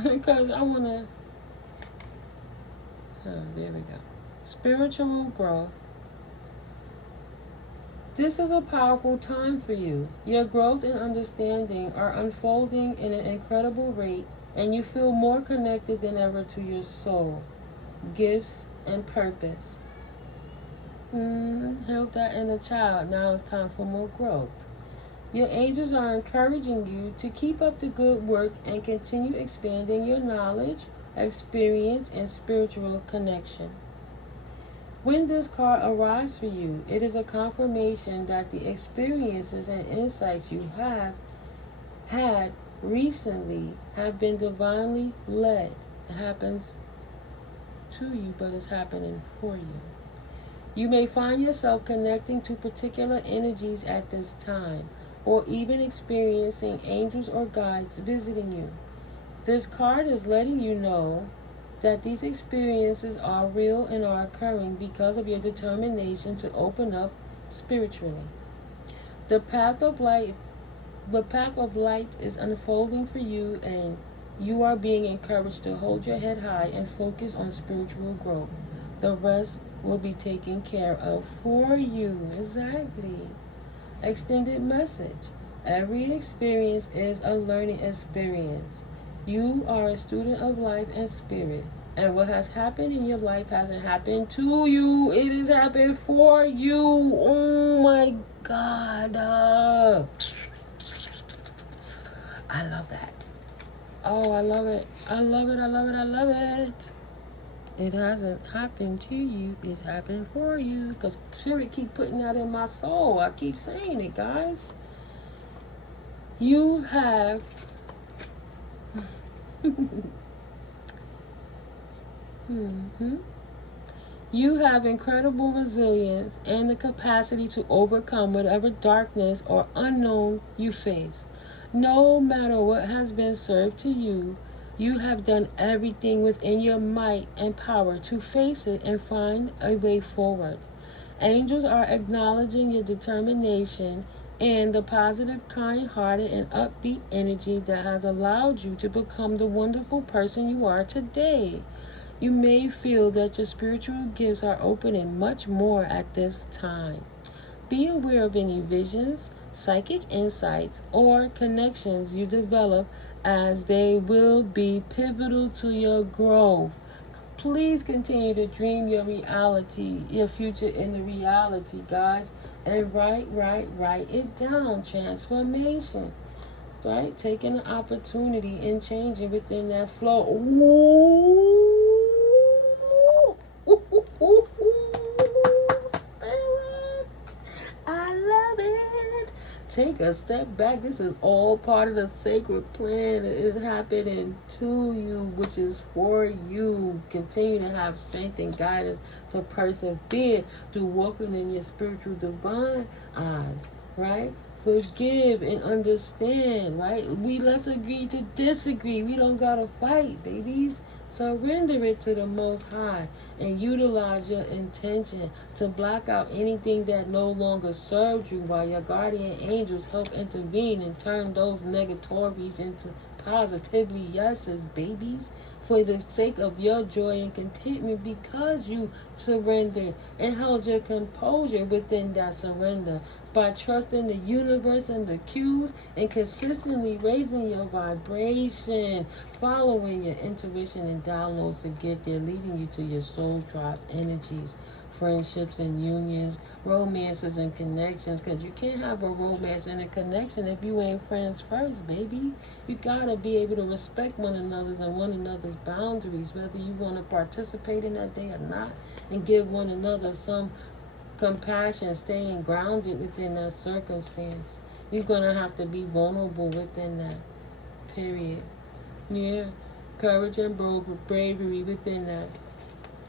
because I want to... Oh, there we go. Spiritual growth. This is a powerful time for you. Your growth and understanding are unfolding in an incredible rate, and you feel more connected than ever to your soul, gifts, and purpose. Help that inner child. Now it's time for more growth. Your angels are encouraging you to keep up the good work and continue expanding your knowledge, experience, and spiritual connection. When this card arrives for you, it is a confirmation that the experiences and insights you have had recently have been divinely led. It happens to you, but it's happening for you. You may find yourself connecting to particular energies at this time, or even experiencing angels or guides visiting you. This card is letting you know that these experiences are real and are occurring because of your determination to open up spiritually. The path of light is unfolding for you, and You are being encouraged to hold your head high and focus on spiritual growth. The rest will be taken care of for you. Exactly. Extended message. Every experience is a learning experience. You are a student of life and spirit. And what has happened in your life hasn't happened to you. It has happened for you. Oh my God. I love that. Oh, I love it. I love it. I love it. I love it. It hasn't happened to you. It's happened for you. Because Spirit keep putting that in my soul. I keep saying it, guys. You have... You have incredible resilience and the capacity to overcome whatever darkness or unknown you face. No matter what has been served to you, you have done everything within your might and power to face it and find a way forward. Angels are acknowledging your determination and the positive, kind-hearted, and upbeat energy that has allowed you to become the wonderful person you are today. You may feel that your spiritual gifts are opening much more at this time. Be aware of any visions, psychic insights, or connections you develop, as they will be pivotal to your growth. Please continue to dream your reality, your future in the reality, guys. And write it down. Transformation. Right? Taking an opportunity and changing within that flow. Ooh. I love it. Take a step back. This is all part of the sacred plan that is happening to you, which is for you. Continue to have strength and guidance to persevere through walking in your spiritual divine eyes, right? Forgive and understand, right? Let's agree to disagree. We don't gotta fight, babies. Surrender it to the Most High and utilize your intention to block out anything that no longer serves you, while your guardian angels help intervene and turn those negatories into positively yeses, babies, for the sake of your joy and contentment, because you surrendered and held your composure within that surrender by trusting the universe and the cues and consistently raising your vibration, following your intuition and downloads to get there, leading you to your soul tribe energies, friendships and unions, romances and connections, because you can't have a romance and a connection if you ain't friends first, baby. You gotta be able to respect one another's and one another's boundaries, whether you want to participate in that day or not, and give one another some compassion, staying grounded within that circumstance. You're gonna have to be vulnerable within that, period. Yeah, courage and bravery within that.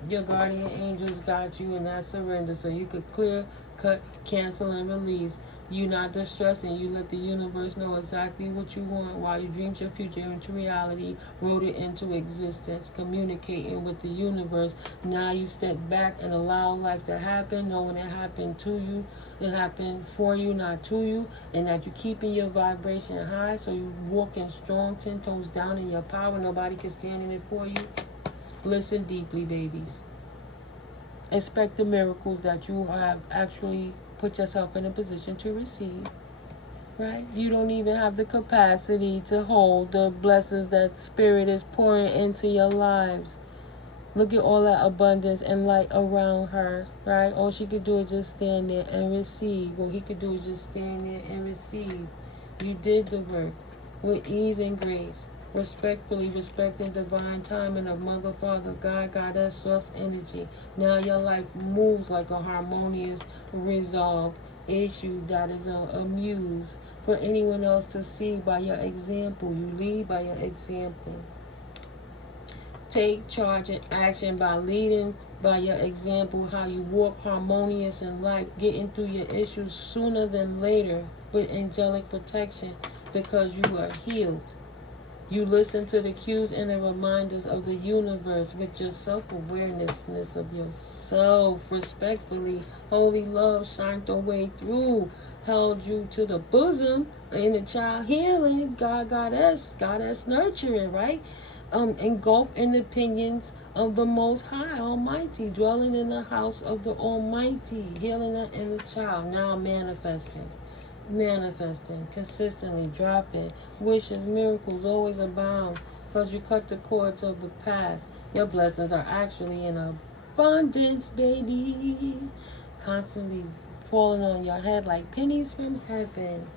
Your guardian angels got you in that surrender, so you could clear, cut, cancel, and release. You not distressing. You let the universe know exactly what you want while you dreamed your future into reality, wrote it into existence, communicating with the universe. Now you step back and allow life to happen, knowing it happened to you. It happened for you, not to you, and that you're keeping your vibration high, so you walking strong, 10 toes down in your power. Nobody can stand in it for you. Listen deeply, babies. Expect the miracles that you have actually put yourself in a position to receive, right? You don't even have the capacity to hold the blessings that Spirit is pouring into your lives. Look at all that abundance and light around her, right? All she could do is just stand there and receive. What he could do is just stand there and receive. You did the work with ease and grace. Respectfully respecting divine timing of Mother, Father, God, Goddess, Source energy. Now your life moves like a harmonious, resolved issue that is a muse for anyone else to see by your example. You lead by your example. Take charge and action by leading by your example, how you walk harmonious in life, getting through your issues sooner than later with angelic protection, because you are healed. You listen to the cues and the reminders of the universe with your self-awareness of yourself. Respectfully, holy love shine the way through. held you to the bosom in the child healing, goddess nurturing, right? Engulfed in the opinions of the Most High Almighty, dwelling in the house of the Almighty, healing the inner child, now manifesting, consistently dropping, wishes, miracles always abound, because you cut the cords of the past. Your blessings are actually in abundance, baby, constantly falling on your head like pennies from heaven.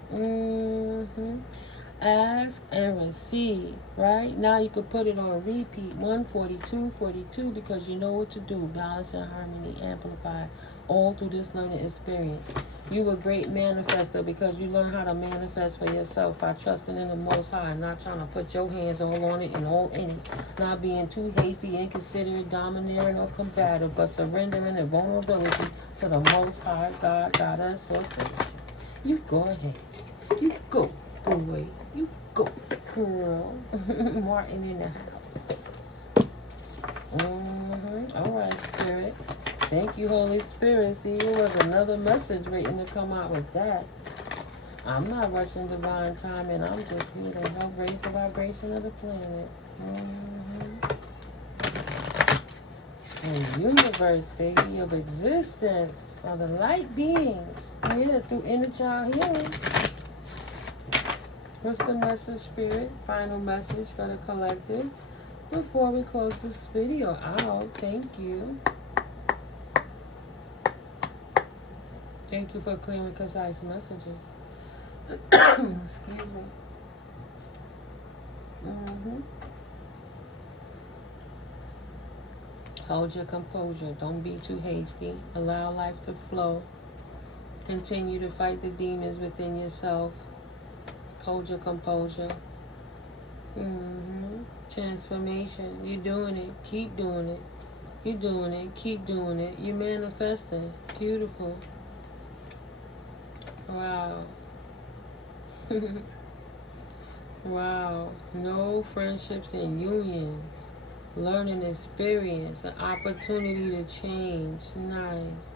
Ask and receive, right? Now you could put it on repeat, 142, 42, because you know what to do. Balance and harmony, amplify, all through this learning experience. You a great manifester because you learn how to manifest for yourself by trusting in the Most High, not trying to put your hands all on it and all in it, not being too hasty, inconsiderate, domineering, or combative, but surrendering and vulnerability to the Most High God, Goddess, or Savior. You go ahead. You go, boy. You go, girl. Martin in the house. All right, Spirit. Thank you, Holy Spirit. See, it was another message waiting to come out with that. I'm not rushing divine time, and I'm just here to help raise the vibration of the planet. The universe, baby, of existence, of the light beings, here through inner child healing. What's the message, Spirit? Final message for the collective before we close this video out. Thank you. Thank you for clear and concise messages. Excuse me. Hold your composure. Don't be too hasty. Allow life to flow. Continue to fight the demons within yourself. Hold your composure. Transformation. You're doing it. Keep doing it. You're doing it. Keep doing it. You're manifesting. Beautiful. Wow. Wow. No friendships and unions. Learning experience. An opportunity to change. Nice.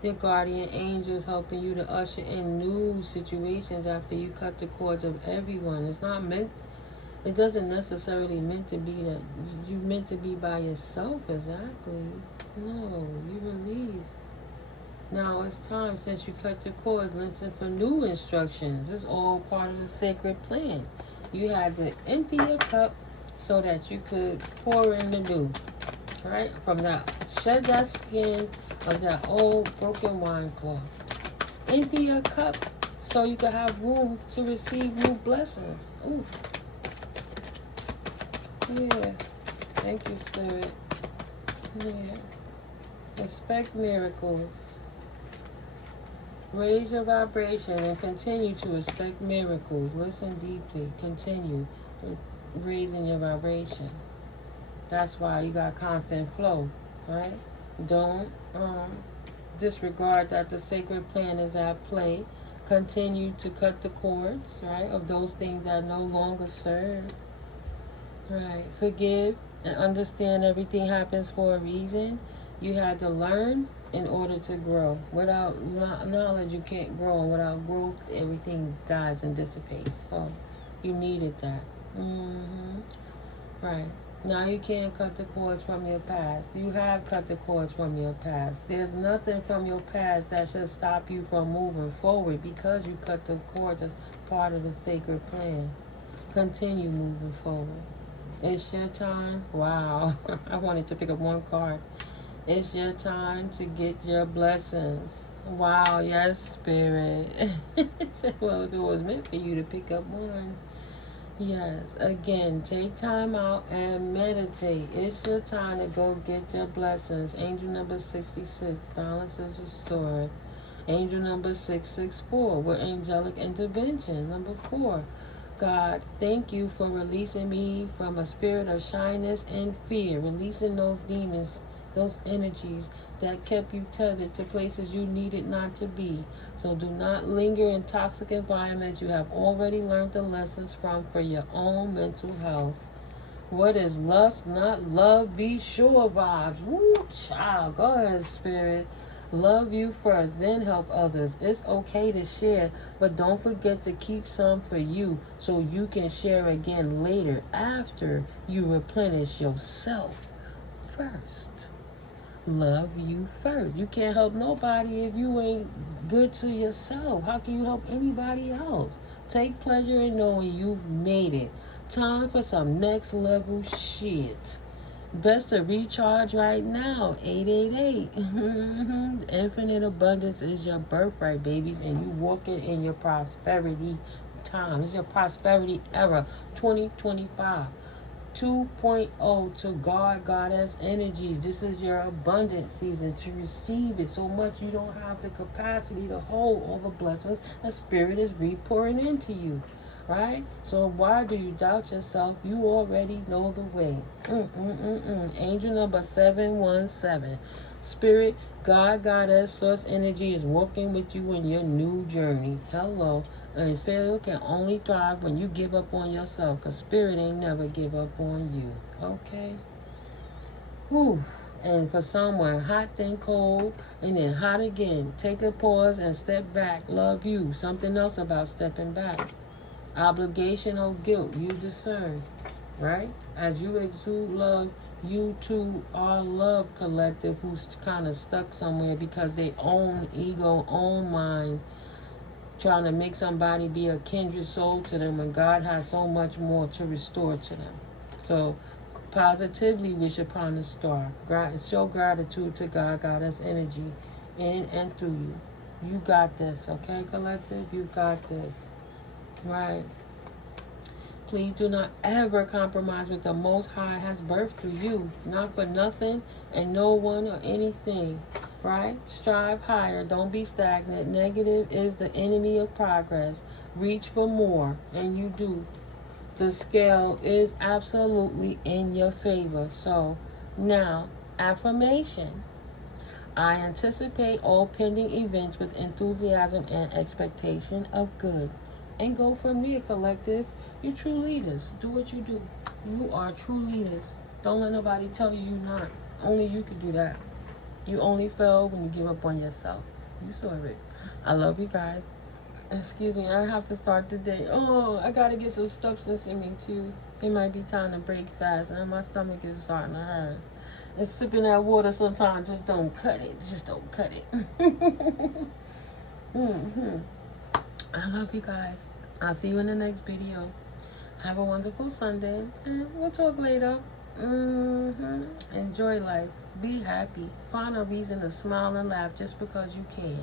Your guardian angels helping you to usher in new situations after you cut the cords of everyone. It's not meant, it doesn't necessarily meant to be that you're meant to be by yourself exactly. No, you released. Now it's time, since you cut the cords, listen for new instructions. It's all part of the sacred plan. You had to empty your cup so that you could pour in the new. Right? From that, shed that skin of that old broken wine cloth. Empty your cup so you can have room to receive new blessings. Ooh. Yeah. Thank you, Spirit. Yeah. Expect miracles. Raise your vibration and continue to expect miracles. Listen deeply. Continue raising your vibration. That's why you got constant flow, right? Don't disregard that the sacred plan is at play. Continue to cut the cords, right, of those things that no longer serve. Right. Forgive and understand everything happens for a reason. You had to learn in order to grow. Without knowledge, you can't grow. And without growth, everything dies and dissipates. So you needed that. Right. Now you can't cut the cords from your past. You have cut the cords from your past. There's nothing from your past that should stop you from moving forward because you cut the cords as part of the sacred plan. Continue moving forward. It's your time. Wow. I wanted to pick up one card. It's your time to get your blessings. Wow. Yes, Spirit. Well, if it was meant for you to pick up one. Yes, again, take time out and meditate. It's your time to go get your blessings. Angel number 66, balance is restored. Angel number 664, with angelic intervention. Number 4, God, thank you for releasing me from a spirit of shyness and fear. Releasing those demons, those energies that kept you tethered to places you needed not to be. So do not linger in toxic environments you have already learned the lessons from for your own mental health. What is lust, not love? Be sure vibes. Woo, child. Go ahead, Spirit. Love you first, then help others. It's okay to share, but don't forget to keep some for you so you can share again later after you replenish yourself first. Love you first. You can't help nobody if you ain't good to yourself. How can you help anybody else? Take pleasure in knowing you've made it. Time for some next level shit. Best to recharge right now. 888. Infinite abundance is your birthright, babies, and you walking in your prosperity time. It's your prosperity era. 2025. 2.0 to God, Goddess energies. This is your abundant season to receive it so much you don't have the capacity to hold all the blessings that Spirit is repouring into you. Right? So why do you doubt yourself? You already know the way. Angel number 717. Spirit, God, Goddess, Source Energy is working with you in your new journey. Hello. And failure can only thrive when you give up on yourself, because Spirit ain't never give up on you. Okay? Whew. And for someone, hot then cold, and then hot again. Take a pause and step back. Love you. Something else about stepping back. Obligation or guilt, you discern, right? As you exude love, you too are love collective who's kind of stuck somewhere because they own ego, own mind, trying to make somebody be a kindred soul to them when God has so much more to restore to them. So positively wish upon the star. Show gratitude to God, Goddess energy in and through you. You got this, okay, collective? You got this. Right. Please do not ever compromise with the Most High has birthed through you. Not for nothing and no one or anything. Right? Strive higher. Don't be stagnant. Negative is the enemy of progress. Reach for more. And you do. The scale is absolutely in your favor. So, now, affirmation. I anticipate all pending events with enthusiasm and expectation of good. And go from there, collective. You're true leaders. Do what you do. You are true leaders. Don't let nobody tell you you're not. Only you can do that. You only fail when you give up on yourself. You saw it. I love you guys. Excuse me, I have to start the day. Oh, I got to get some substance in me, too. It might be time to break fast, and my stomach is starting to hurt. And sipping that water sometimes just don't cut it. Just don't cut it. I love you guys. I'll see you in the next video. Have a wonderful Sunday. And we'll talk later. Enjoy life. Be happy. Find a reason to smile and laugh just because you can.